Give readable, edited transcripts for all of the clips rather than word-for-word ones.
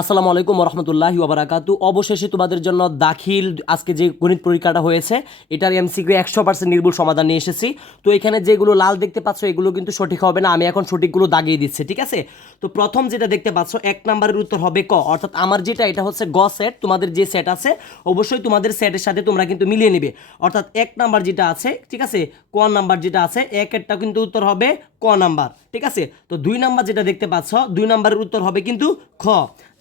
আসসালামু আলাইকুম রহমতুল্লাহি ওবারাকাতু। অবশেষে তোমাদের জন্য দাখিল আজকে যে গণিত পরীক্ষাটা হয়েছে এটার এমসিকিউ 100% নির্ভুল সমাধান নিয়ে এসেছি। তো এখানে যেগুলো লাল দেখতে পাচ্ছ এগুলো কিন্তু সঠিক হবে না, আমি এখন সঠিকগুলো দাগিয়ে দিচ্ছি, ঠিক আছে? তো প্রথম যেটা দেখতে পাচ্ছ 1 নম্বরের উত্তর হবে ক, অর্থাৎ আমার যেটা এটা হচ্ছে গ সেট, তোমাদের যে সেট আছে অবশ্যই তোমাদের সেটের সাথে তোমরা কিন্তু মিলিয়ে নিবে। অর্থাৎ 1 নাম্বার যেটা আছে, ঠিক আছে, ক নাম্বার যেটা আছে একেরটা কিন্তু উত্তর হবে ক নাম্বার, ঠিক আছে? তো 2 নাম্বার যেটা দেখতে পাচ্ছ 2 নাম্বারের উত্তর হবে কিন্তু খ।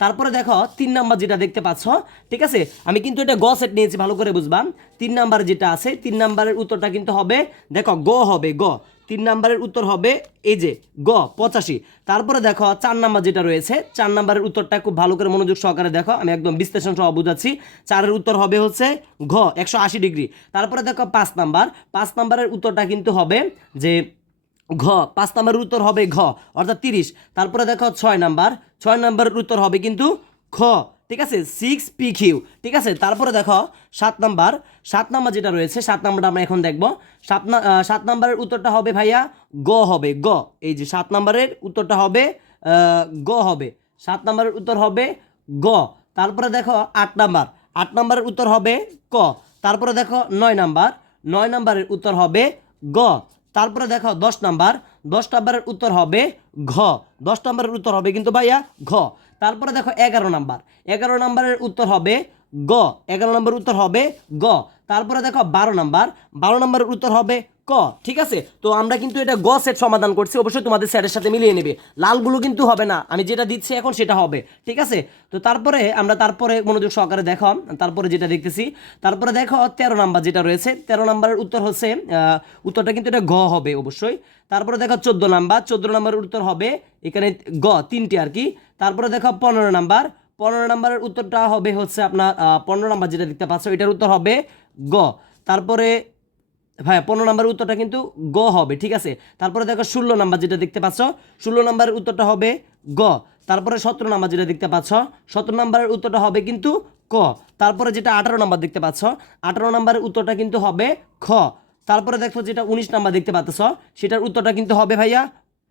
তারপরে দেখো 3 নাম্বার যেটা দেখতে পাচ্ছ, ঠিক আছে, আমি কিন্তু এটা গ সেট নিয়েছি, ভালো করে বুঝবাম। 3 নাম্বার যেটা আছে 3 নাম্বারের উত্তরটা কিন্তু হবে দেখো গ হবে গ। 3 নাম্বারের উত্তর হবে এই যে গ 85। তারপরে দেখো 4 নাম্বার যেটা রয়েছে 4 নাম্বারের উত্তরটা খুব ভালো করে মনোযোগ সহকারে দেখো, আমি একদম বিশ্লেষণ সহ বুঝাচ্ছি। 4-এর উত্তর হবে হচ্ছে ঘ 180 ডিগ্রি। তারপরে দেখো 5 নাম্বার, 5 নাম্বারের উত্তরটা কিন্তু হবে যে ঘ, 5 নাম্বারের উত্তর হবে ঘ অর্থাৎ 30। তারপরে দেখো 6 নাম্বার, 6 নাম্বারের উত্তর হবে কিন্তু খ, ঠিক আছে, 6 PQ, ঠিক আছে। তারপরে দেখো 7 নাম্বার, 7 নাম্বার যেটা রয়েছে 7 নাম্বারটা আমরা এখন দেখবো। 7 নাম্বারের উত্তরটা হবে ভাইয়া গ হবে গ, এই যে 7 নাম্বারের উত্তরটা হবে গ হবে, 7 নাম্বারের উত্তর হবে গ। তারপরে দেখো 8 নাম্বার, 8 নাম্বারের উত্তর হবে ক। তারপরে দেখো 9 নাম্বার, 9 নাম্বারের উত্তর হবে গ। তারপরে দেখো 10 নাম্বার, 10 নাম্বারের উত্তর হবে ঘ, 10 নাম্বারের উত্তর হবে কিন্তু ভাইয়া ঘ। তারপরে দেখো 11 নাম্বার, 11 নাম্বারের উত্তর হবে গ, 11 নাম্বারের উত্তর হবে গ। তারপরে দেখো 12 নাম্বার, 12 নাম্বারের উত্তর হবে ক, ঠিক আছে। তো আমরা কিন্তু এটা গ সেট সমাধান করছি, অবশ্যই তোমাদের সেটের সাথে মিলিয়ে নেবে, লালগুলো কিন্তু হবে না, আমি যেটা দিচ্ছি এখন সেটা হবে, ঠিক আছে। তো তারপরে আমরা তারপরে মনোযোগ সহকারে দেখো, তারপরে যেটা দেখতেছি, তারপরে দেখো 13 নাম্বার যেটা রয়েছে 13 নাম্বারের উত্তর হচ্ছে উত্তরটা কিন্তু এটা ঘ হবে অবশ্যই। তারপরে দেখো 14 নাম্বার, 14 নাম্বারের উত্তর হবে এখানে গ, তিনটি আর কি। তারপরে দেখো 15 নাম্বার, 15 নাম্বারের উত্তরটা হবে হচ্ছে আপনার 15 নাম্বার যেটা দেখতে পাচ্ছ এটার উত্তর হবে গ। তারপরে ভাই 15 নাম্বারের উত্তরটা কিন্তু গ হবে, ঠিক আছে। তারপরে দেখো 16 নাম্বার যেটা দেখতে পাচ্ছ 16 নাম্বারের উত্তরটা হবে গ। তারপরে 17 নাম্বার যেটা দেখতে পাচ্ছ 17 নাম্বারের উত্তরটা হবে কিন্তু ক। তারপরে যেটা 18 নাম্বার দেখতে পাচ্ছ 18 নাম্বারের উত্তরটা কিন্তু হবে খ। তারপরে দেখো যেটা 19 নাম্বার দেখতে পাচ্ছ সেটার উত্তরটা কিন্তু হবে ভাইয়া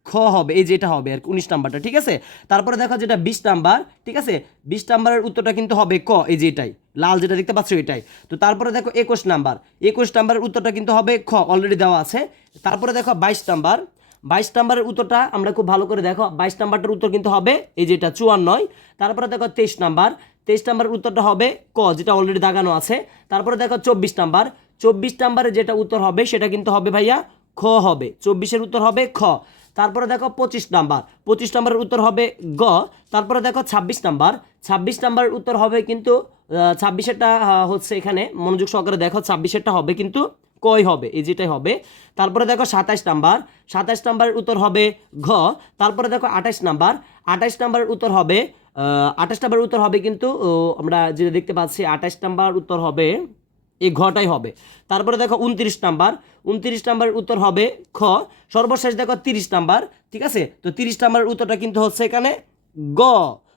খ হবে, এই যে এটা হবে আর 19 নাম্বারটা, ঠিক আছে। তারপরে দেখো যেটা 20 নাম্বার, ঠিক আছে, 20 নাম্বারের উত্তরটা কিন্তু হবে ক, এই যে এটাই লাল যেটা দেখতে পাচ্ছ এটাই। তো তারপরে দেখো 21 নাম্বার, 21 নাম্বারের উত্তরটা কিন্তু হবে খ, অলরেডি দেওয়া আছে। তারপরে দেখো 22 নাম্বার, 22 নাম্বারের উত্তরটা আমরা খুব ভালো করে দেখো, 22 নাম্বারটার উত্তর কিন্তু হবে এই যে এটা 54। তারপরে দেখো 23 নাম্বার, 23 নাম্বারের উত্তরটা হবে ক, যেটা অলরেডি দাগানো আছে। তারপরে দেখো 24 নাম্বার, 24 নাম্বারে যেটা উত্তর হবে সেটা কিন্তু হবে ভাইয়া খ হবে, 24-এর উত্তর হবে খ। তারপরে দেখো 25 নাম্বার, 25 নাম্বারের উত্তর হবে গ। তারপরে দেখো 26 নাম্বার, 26 নাম্বারের উত্তর হবে কিন্তু 26-এরটা হচ্ছে এখানে মনোযোগ সহকারে দেখো 26-এরটা হবে কিন্তু কই হবে, এই যেটাই হবে। তারপরে দেখো 27 নাম্বার, 27 নাম্বারের উত্তর হবে ঘ। তারপরে দেখো 28 নাম্বার, 28 নাম্বারের উত্তর হবে 28 নাম্বারের উত্তর হবে কিন্তু আমরা যেটা দেখতে পাচ্ছি 28 নাম্বার উত্তর হবে এই ঘটাই হবে। তারপরে দেখো 29 নাম্বার, 29 নাম্বারের উত্তর হবে খ। সর্বশেষ দেখো 30 নাম্বার, ঠিক আছে। তো 30 নাম্বারের উত্তরটা কিন্তু হচ্ছে এখানে গ।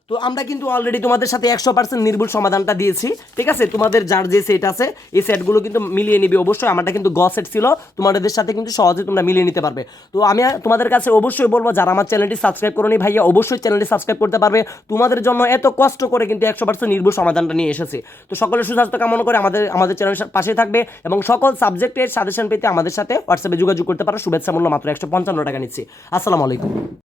তো আমরা কিন্তু অলরেডি তোমাদের সাথে 100% নির্ভুল সমাধানটা দিয়েছি, ঠিক আছে। তোমাদের যার যে সেট আছে এই সেটগুলো কিন্তু মিলিয়ে নিবে অবশ্যই, আমারটা কিন্তু গ সেট ছিল, তোমাদের সাথে কিন্তু সহজে তোমরা মিলিয়ে নিতে পারবে। তো আমি তোমাদের কাছে অবশ্যই বলবো যারা আমার চ্যানেলটি সাবস্ক্রাইব করোনি ভাইয়া অবশ্যই চ্যানেলটি সাবস্ক্রাইব করতে পারবে, তোমাদের জন্য এত কষ্ট করে কিন্তু 100% নির্ভুল সমাধানটা নিয়ে এসেছে। তো সকলের সুস্বাস্থ্য কামনা করে আমাদের চ্যানেলের পাশে থাকবে এবং সকল সাবজেক্টের সাজেশন পেতে আমাদের সাথে হোয়াটসঅ্যাপে যোগাযোগ করতে পারো। শুভেচ্ছা মূল্য মাত্র 155 টাকা নিচ্ছি। আসসালামু আলাইকুম।